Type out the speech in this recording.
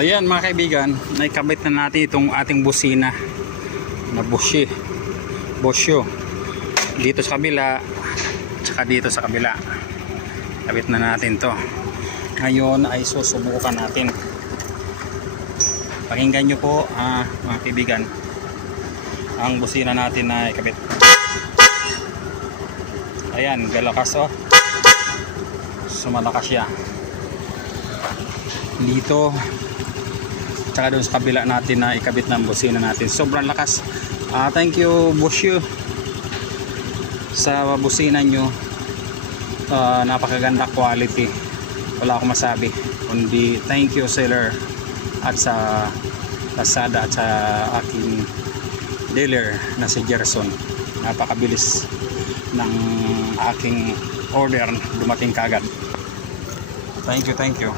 ayan mga kaibigan, naikabit na natin itong ating busina na Boschio dito sa kabila tsaka dito sa kabila. Kabit na natin to. Ngayon ay susubukan natin. Pakinggan nyo po mga kaibigan ang busina natin na ikabit. Ayan, galakas oh. Sumalakas siya dito tsaka doon sa kabila natin na ikabit ng busina natin. Sobrang lakas. Thank you Boschio sa busina nyo. Napakaganda quality, wala akong masabi kundi thank you seller at sa Lazada at sa aking dealer na si Gerson. Napakabilis ng aking order, dumating kagad. Thank you